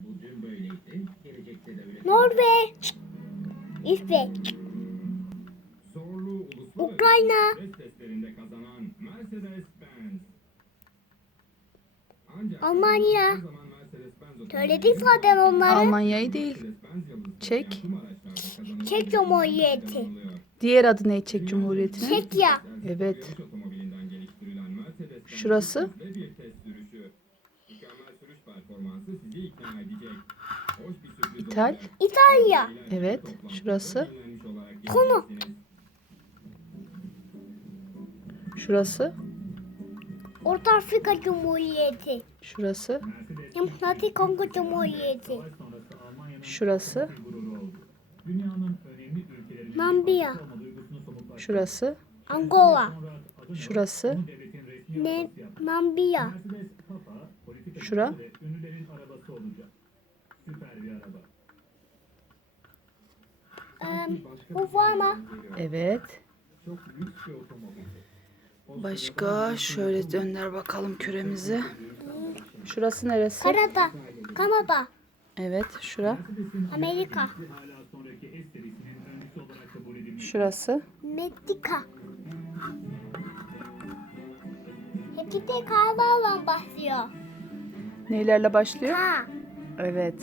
Bu dün böyleydi, gelecekte de öyle. Norveç. İsveç. Zorlu Ukrayna. testlerinde kazanan Mercedes-Benz. Ancak Almanya. her zaman Mercedes-Benz Söyledik zaten onları. Almanya'yı değil. Mercedes-Benz yıldızı Çek. tüm araçlarda kazanılıyor. Çek Cumhuriyeti. Diğer adı ne Çek Cumhuriyeti'nin? Çekya. Evet. Yarış otomobilinden geliştirilen Mercedes-Benz Şurası? ve bir test performansı sizi ikna edecek. Hoş bir sürpriz İthal. olacak. İtalya. Evet. Şurası. Olarak gezeceksiniz. Şurası. Orta Afrika Cumhuriyeti. Şurası. Demokratik Kongo Cumhuriyeti. Şurası. Namibya. Şurası. Angola. Şurası. Ne Namibya. Şura. Em, Ufana. Evet. Başka şöyle dönder bakalım küremizi. Şurası neresi? Kanada. Kanada. Evet. Şura. Amerika. Şurası. Meksika. Hepsi de kahvalan başlıyor. Neylerle başlıyor? Ha. Evet.